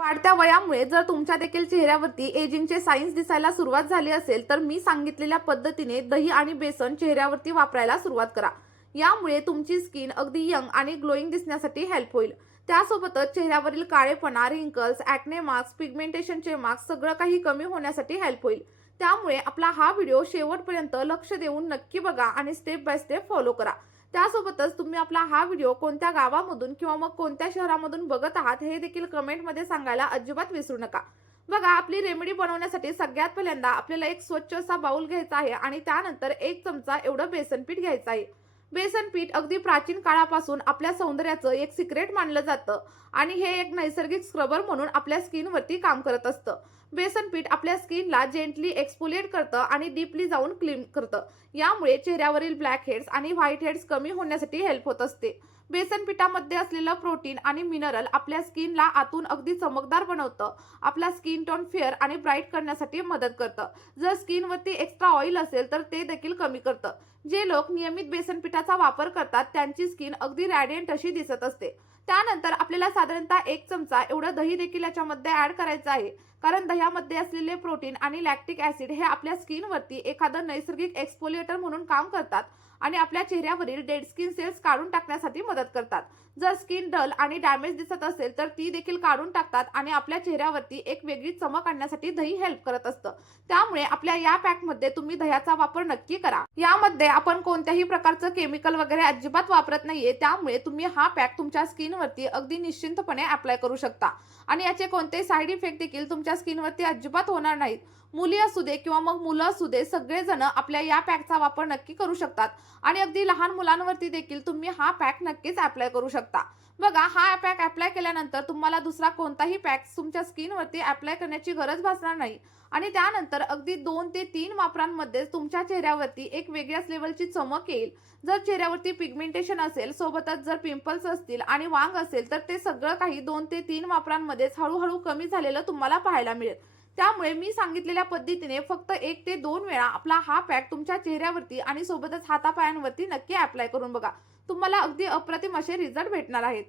वाढत्या वयामुळे जर तुमच्या देखील चेहऱ्यावरती एजिंगचे साइन्स दिसायला सुरुवात झाली असेल तर मी सांगितलेल्या पद्धतीने दही आणि बेसन चेहऱ्यावरती वापरायला सुरुवात करा। यामुळे तुमची स्किन अगदी यंग आणि ग्लोईंग दिसण्यासाठी हेल्प होईल। त्यासोबतच चेहऱ्यावरील काळेपणा, रिंकल्स, ॲक्ने मार्क्स, पिगमेंटेशनचे मार्क्स सगळं काही कमी होण्यासाठी हेल्प होईल। त्यामुळे आपला हा व्हिडिओ शेवटपर्यंत लक्ष देऊन नक्की बघा आणि स्टेप बाय स्टेप फॉलो करा। त्यासोबतच तुम्ही आपला हा व्हिडिओ कोणत्या गावामधून किंवा मग कोणत्या शहरामधून बघत आहात हे देखील कमेंटमध्ये सांगायला अजिबात विसरू नका। बघा, आपली रेमेडी बनवण्यासाठी सगळ्यात पहिल्यांदा आपल्याला एक स्वच्छ असा बाउल घ्यायचा आहे आणि त्यानंतर 1 चमचा एवढं बेसन पीठ घ्यायचं आहे। बेसन पीठ अगदी प्राचीन काळापासून आपल्या सौंदर्याचं एक सिक्रेट मानलं जातं आणि हे एक नैसर्गिक स्क्रबर म्हणून आपल्या स्किनवरती काम करत असतं। बेसन पीठ आपल्या स्किनला जेंटली एक्सफोलिएट करतं आणि डीपली जाऊन क्लीन करतं। यामुळे चेहऱ्यावरील ब्लॅक हेड्स आणि व्हाईट हेड्स कमी होण्यासाठी हेल्प होत असते। बेसन पिठामध्ये असलेलं प्रोटीन आणि मिनरल आपल्या स्किनला आतून अगदी चमकदार बनवतं, आपला स्किन टोन फेअर आणि ब्राईट करण्यासाठी मदत करतं। जर स्किनवरती एक्स्ट्रा ऑइल असेल तर ते देखील कमी करतं। जे लोक नियमित बेसन पिठाचा वापर करतात त्यांची स्किन अगदी रॅडियंट अशी दिसत असते। त्यानंतर आपल्याला साधारणतः 1 चमचा एवढं दही देखील याच्यामध्ये ऍड करायचं आहे, कारण दह्यामध्ये असलेले प्रोटीन आणि लॅक्टिक ऍसिड हे आपल्या स्किनवरती एखादं नैसर्गिक एक्सफोलिएटर म्हणून काम करतात आणि आपल्या चेहऱ्यावरील डेड स्किन सेल्स काढून टाकण्यासाठी मदत करतात। जर स्किन डल आणि डॅमेज दिसत असेल तर ती देखील काढून टाकतात आणि आपल्या चेहऱ्यावरती एक वेगळी चमक आणण्यासाठी दही हेल्प करत असतं। त्यामुळे आपल्या या पॅकमध्ये तुम्ही दह्याचा वापर नक्की करा। यामध्ये आपण कोणत्याही प्रकारचं केमिकल वगैरे अजिबात वापरत नाहीये, त्यामुळे तुम्ही हा पॅक तुमच्या स्किनवरती अगदी निश्चिंतपणे अप्लाय करू शकता आणि याचे कोणतेही साईड इफेक्ट देखील तुमच्या स्किनवरती अजिबात होणार नाहीत। मुली असू दे किंवा मग मुलं असू दे, सगळेजण आपल्या या पॅकचा वापर नक्की करू शकतात आणि अगदी लहान मुलांवरती देखील तुम्ही हा पॅक नक्कीच अप्लाय करू शकता। बघा, हा पॅक अप्लाय केल्यानंतर तुम्हाला दुसरा कोणताही पॅक तुमच्या स्किनवरती अप्लाय करण्याची गरज भासणार नाही आणि त्यानंतर अगदी 2 ते 3 वापरांमध्ये तुमच्या चेहऱ्यावरती एक वेगळ्याच लेवलची चमक येईल। जर चेहऱ्यावरती पिगमेंटेशन असेल, सोबतच जर पिंपल्स असतील आणि वांग असेल तर ते सगळं काही 2 ते 3 वापरांमध्येच हळूहळू कमी झालेलं तुम्हाला पाहायला मिळेल। त्यामुळे मी सांगितलेल्या पद्धतीने फक्त 1 ते 2 वेळा आपला हा पॅक तुमच्या चेहऱ्यावरती आणि सोबतच हातापायांवरती नक्की अप्लाय करून बघा। तुम्हाला अगदी अप्रतिम असे रिझल्ट भेटणार आहेत।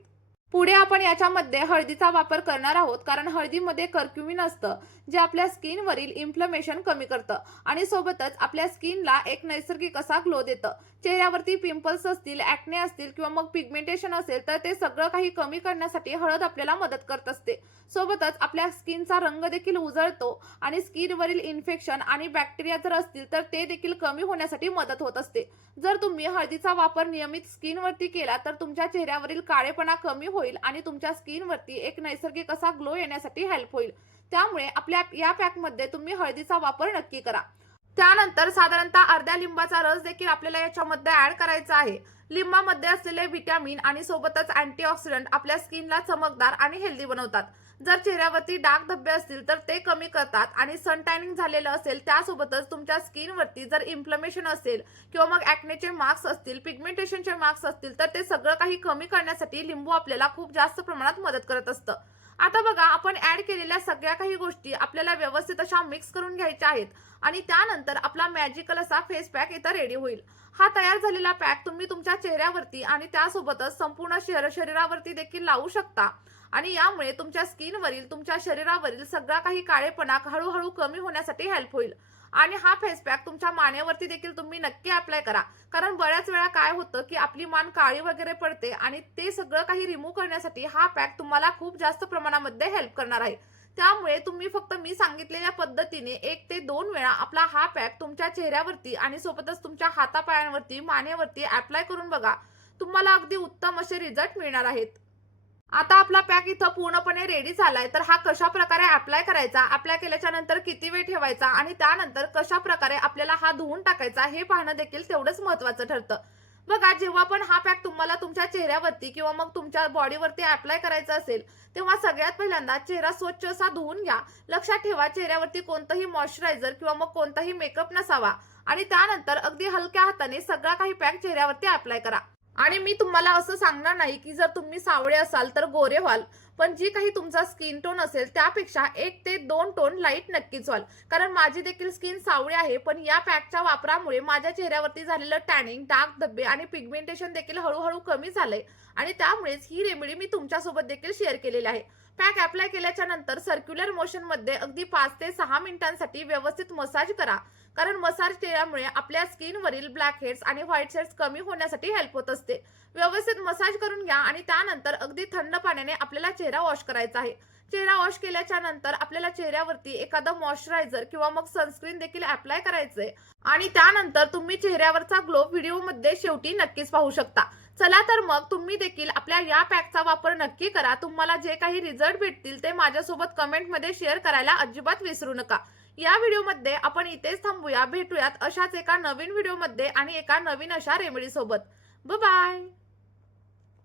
पुढे आपण याच्यामध्ये हळदीचा वापर करणार आहोत, कारण हळदीमध्ये कर्क्युमिन असतं जे आपल्या स्किनवरील इन्फ्लमेशन कमी करतं आणि सोबतच आपल्या स्किनला एक नैसर्गिक असा ग्लो देतं। चेहऱ्यावरती पिंपल्स असतील, ॲक्ने असतील किंवा मग पिगमेंटेशन असेल तर ते सगळं काही कमी करण्यासाठी हळद आपल्याला मदत करत असते। सोबतच आपल्या स्किनचा रंग देखील उजळतो आणि स्किनवरील इन्फेक्शन आणि बॅक्टेरिया जर असतील तर ते देखील कमी होण्यासाठी मदत होत असते। जर तुम्ही हळदीचा वापर नियमित स्किनवरती केला तर तुमच्या चेहऱ्यावरील काळेपणा कमी होईल आणि तुमच्या स्किनवरती एक नैसर्गिक असा ग्लो येण्यासाठी हेल्प होईल। त्यामुळे आपल्या या पॅकमध्ये तुम्ही हळदीचा वापर नक्की करा। त्यानंतर साधारणतः अर्ध्या लिंबाचा रस देखील आपल्याला याच्यामध्ये ऍड करायचा आहे। लिंबामध्ये असलेले व्हिटॅमिन आणि सोबतच अँटीऑक्सिडंट आपल्या स्किनला चमकदार आणि हेल्दी बनवतात। जर चेहऱ्यावरती डाग धब्बे असतील तर ते कमी करतात आणि सन टॅनिंग झालेलं असेल, त्यासोबतच तुमच्या स्किनवरती जर इन्फ्लमेशन असेल किंवा मग ॲक्नेचे मार्क्स असतील, पिगमेंटेशनचे मार्क्स असतील तर ते सगळं काही कमी करण्यासाठी लिंबू आपल्याला खूप जास्त प्रमाणात मदत करत असतं। आता बघा, आपण ऍड केलेल्या सगळ्या काही गोष्टी आपल्याला व्यवस्थित अशा मिक्स करून घ्यायच्या आहेत आणि त्यानंतर आपला मॅजिकल असा फेस पॅक इथं रेडी होईल। हा तयार झालेला पॅक तुम्ही तुमच्या चेहऱ्यावरती आणि त्यासोबतच संपूर्ण शरीरावरती देखील लावू शकता आणि यामुळे तुमच्या स्किनवरील, तुमच्या शरीरावरील सगळा काही काळेपणा हळूहळू कमी होण्यासाठी हेल्प होईल। आणि हा फेस पॅक तुमच्या मानेवरती देखील तुम्ही नक्की अप्लाय करा, कारण बऱ्याच वेळा काय होतं की आपली मान काळी वगैरे पडते आणि ते सगळं काही रिमूव्ह करण्यासाठी हा पॅक तुम्हाला खूप जास्त प्रमाणामध्ये हेल्प करणार आहे। त्यामुळे तुम्ही फक्त मी सांगितलेल्या पद्धतीने 1 ते 2 वेळा आपला हा पॅक तुमच्या चेहऱ्यावरती आणि सोबतच तुमच्या हातापायांवरती, मानेवरती अप्लाय करून बघा। तुम्हाला अगदी उत्तम असे रिझल्ट मिळणार आहेत। आता आपला पॅक इथं पूर्णपणे रेडी झालाय, तर हा कशा प्रकारे अप्लाय करायचा, अप्लाय केल्याच्या नंतर किती वेळ ठेवायचा आणि त्यानंतर कशा प्रकारे आपल्याला हा धुवून टाकायचा हे पाहणं देखील तेवढंच महत्त्वाचं ठरतं। बघा, जेव्हा पण हा पॅक तुम्हाला तुमच्या चेहऱ्यावरती किंवा मग तुमच्या बॉडीवरती अप्लाय करायचा असेल तेव्हा सगळ्यात पहिल्यांदा चेहरा स्वच्छ असा धुवून घ्या। लक्षात ठेवा, चेहऱ्यावरती कोणतंही मॉइश्चरायझर किंवा मग कोणताही मेकअप नसावा आणि त्यानंतर अगदी हलक्या हाताने सगळा काही पॅक चेहऱ्यावरती अप्लाय करा। आणि मी तुम्हाला असं सांगणार नाही की जर तुम्ही सावळे असाल तर गोरे व्हाल, पण जी काही तुमचा स्किन टोन असेल त्यापेक्षा 1 ते 2 टोन लाईट नक्कीच व्हाल। कारण माझी देखील स्किन सावळी आहे, पण या पॅकच्या वापरामुळे माझ्या चेहऱ्यावरती झालेलं टॅनिंग, डाग धब्बे आणि पिगमेंटेशन देखील हळूहळू कमी झालंय आणि त्यामुळेच ही रेमेडी मी तुमच्यासोबत देखील शेअर केलेली आहे। पॅक अप्लाय केल्याच्या नंतर सर्क्युलर मोशन मध्ये अगदी 5 ते 6 मिनिटांसाठी व्यवस्थित मसाज करा, कारण मसाज केल्यामुळे आपल्या स्किनवरील ब्लॅक हेड्स आणि व्हाईट हेड्स कमी होण्यासाठी हेल्प होत असते. व्यवस्थित मसाज करून घ्या आणि त्यानंतर अगदी थंड पाण्याने आपल्याला चेहरा वॉश करायचा आहे. चेहरा वॉश केल्याच्या नंतर आपल्याला चेहऱ्यावरती एखादं मॉइश्चरायझर किंवा मग सनस्क्रीन देखील अप्लाय करायचंय आणि त्यानंतर तुम्ही चेहऱ्यावरचा ग्लो व्हिडिओमध्ये शेवटी नक्कीच पाहू शकता. चला तर मग तुम्ही देखील आपल्या या पॅकचा वापर नक्की करा. तुम्हाला जे काही रिझल्ट भेटतील ते माझ्यासोबत कमेंटमध्ये शेअर करायला अजिबात विसरू नका. या व्हिडिओमध्ये आपण इथेच थांबूया. भेटूयात अशाच एका नवीन व्हिडिओमध्ये आणि एका नवीन अशा रेमेडी सोबत. Bye bye.